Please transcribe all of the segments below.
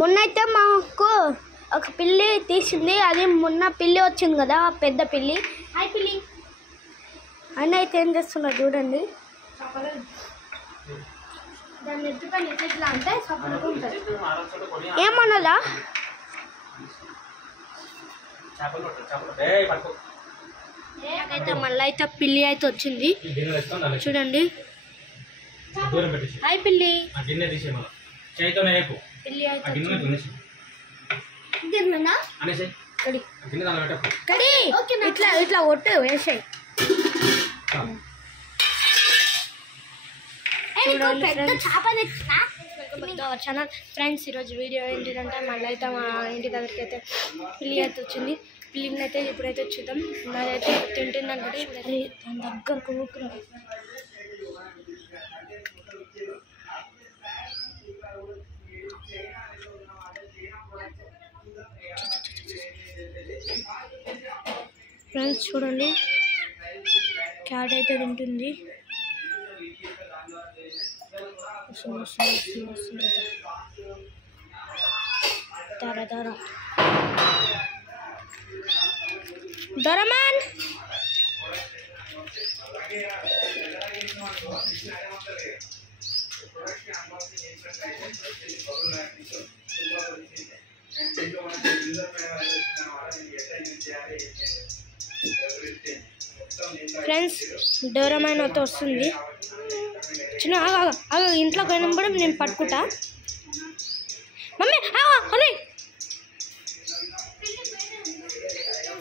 మొన్న అయితే మాకు ఒక పిల్లి తీసింది, అది మొన్న పిల్లి వచ్చింది కదా, పెద్ద పిల్లి. హాయ్ పిల్లి అన్న అయితే ఏం చేస్తున్నా చూడండి. దాన్ని ఎత్తుకొని ఎట్లా అంటే ఉంటుంది, ఏమన్నదా అయితే మళ్ళీ అయితే పిల్లి అయితే వచ్చింది చూడండి. హాయ్ పిల్లి. పిల్లి ఇట్లా ఇట్లా ఒట్టు వేసాయి. ఛానల్ ఫ్రెండ్స్, ఈరోజు వీడియో ఏంటిదంటే మళ్ళీ అయితే మా ఇంటి దగ్గరికి అయితే పిల్లి అయితే వచ్చింది. పిల్లిని అయితే ఇప్పుడైతే చూద్దాం. నాదైతే తింటుందంటే దాని దగ్గరకు ఊకురా. ఫ్రెండ్స్ చూడండి, క్యాట్ అయితే తింటుంది. డోరేమాన్ ఫ్రెండ్స్, డోరేమాన్ అయితే వస్తుంది. చిన్న ఇంట్లోకి పోయినప్పుడు నేను పట్టుకుంటా. మమ్మీ అదే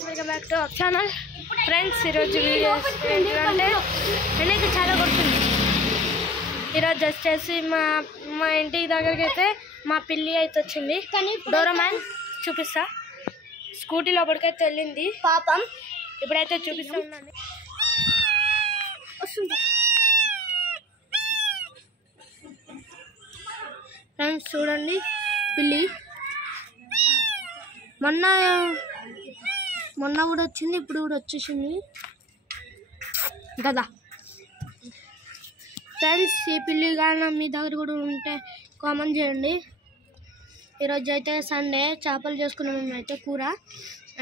welcome back to our channel. Friends, ఈరోజు వీడియో ఏంటంటే నేనైతే చాలా కొడుతుంది. ఈరోజు వచ్చేసి మా ఇంటి దగ్గరికి అయితే మా పిల్లి అయితే వచ్చింది. డోరేమాన్ చూపిస్తా. స్కూటీ లోపలికైతే వెళ్ళింది పాపం. ఇప్పుడైతే చూపిస్తా ఉన్నాను. ఫ్రెండ్స్ చూడండి, పిల్లి మొన్న కూడా వచ్చింది, ఇప్పుడు కూడా వచ్చేసింది కదా. ఫ్రెండ్స్, ఈ పిల్లి కానీ మీ దగ్గర కూడా ఉంటే కామెంట్ చేయండి. ఈరోజు అయితే సండే చేపలు చేసుకున్నాం అయితే కూర.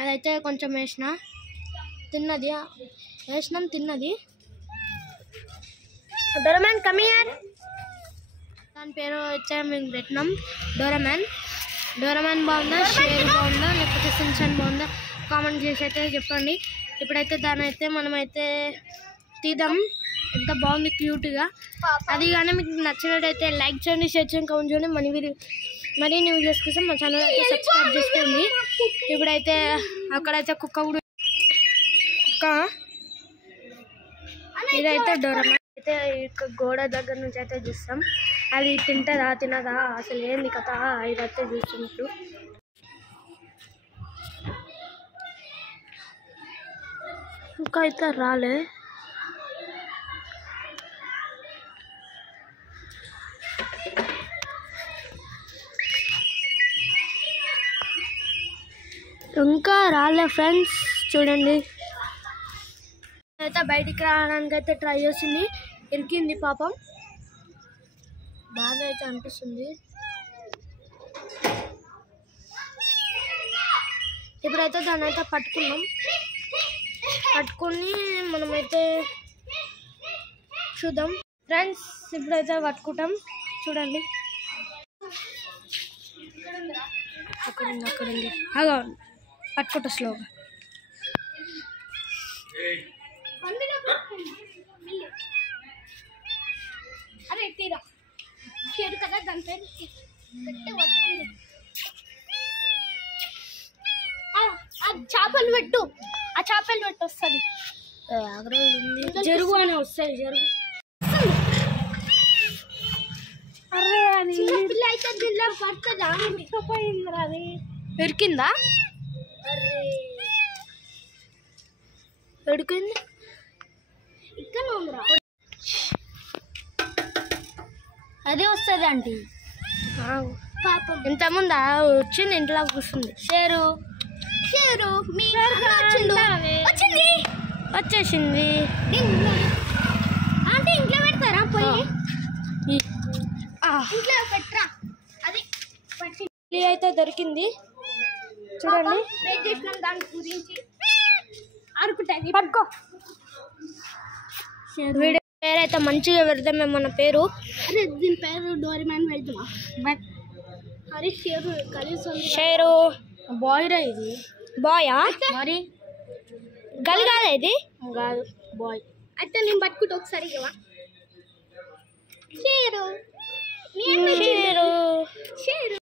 అదైతే కొంచెం వేసినాం తిన్నది. Doraemon come here. దాని పేరు అయితే మేము పెట్టినాం డోరేమాన్. డోరేమాన్ బాగుందా, షేర్ బాగుందా, లేకపోతే సిన్చాన్ బాగుందా కామెంట్ చేసి అయితే చెప్పండి. ఇప్పుడైతే దాని అయితే మనమైతే తీద్దాం. ఎంత బాగుంది క్యూట్గా. అది కానీ మీకు నచ్చినట్టయితే లైక్ చేయండి, షేర్ చేయండి, కామెంట్ చేయండి. మరీ న్యూ వీడియోస్ కోసం మా ఛానల్ అయితే సబ్స్క్రైబ్ చేసుకోండి. ఇప్పుడైతే అక్కడైతే కుక్క ఇదైతే డోరేమాన్ అయితే గోడ దగ్గర నుంచి అయితే చూస్తాం. అది తింటదా తినదా అసలు ఏంది కథ ఇదైతే చూస్తున్నట్టు. ఇంకా అయితే రాలే. ఫ్రెండ్స్ చూడండి, అయితే బయటికి రావడానికి అయితే ట్రై చేసింది. ఇరికింది పాపం, బాగా అయితే అనిపిస్తుంది. ఇప్పుడైతే దాన్ని అయితే పట్టుకుని మనమైతే చూద్దాం. ఫ్రెండ్స్, ఇప్పుడైతే పట్టుకుంటాం చూడండి. అక్కడుంది అగా పట్టుకుంటా స్లోగా. అరే తీరా చేడు కదా, దాని పేరు గట్టి పట్టుకుంది. చేపలు పెట్టు, ఆ చేపలు పెట్టు వస్తుంది. జరుగు అని వస్తాయి, జరుగు. అరే అది పిల్ల అయితే దిల్లా పడుతుందా, ఇరికిపోయిందిరా. అది ఇరికిందా? అరే ఎడికింది, ఇక్కడ ఉందిరా. అదే వస్తుంది ఆంటీ పాపం. ఇంతకుముందు వచ్చింది, ఇంట్లో కూర్చుంది. షేరు వచ్చేసింది. ఆంటీ ఇంట్లో పెడతారా? పోయి ఇంట్లో పెట్టరా. అది అయితే దొరికింది చూడండి. వెయిట్ చేసినాం దాని గురించి ఆడుకుంటాయి. పట్టుకో. వీడియో పేరైతే మంచిగా పెడతామే మన పేరు. అరే దీని పేరు డోరేమాన్ పెడతామా? బట్ అరే షేరు కలిసి షేరు బాయ్ రా ఇది. బాయా మరి గల్ కాదా ఇది? కాదు బాయ్. అయితే నేను పట్టుకుంటే ఒకసారి ఇవ్వవా? Share share share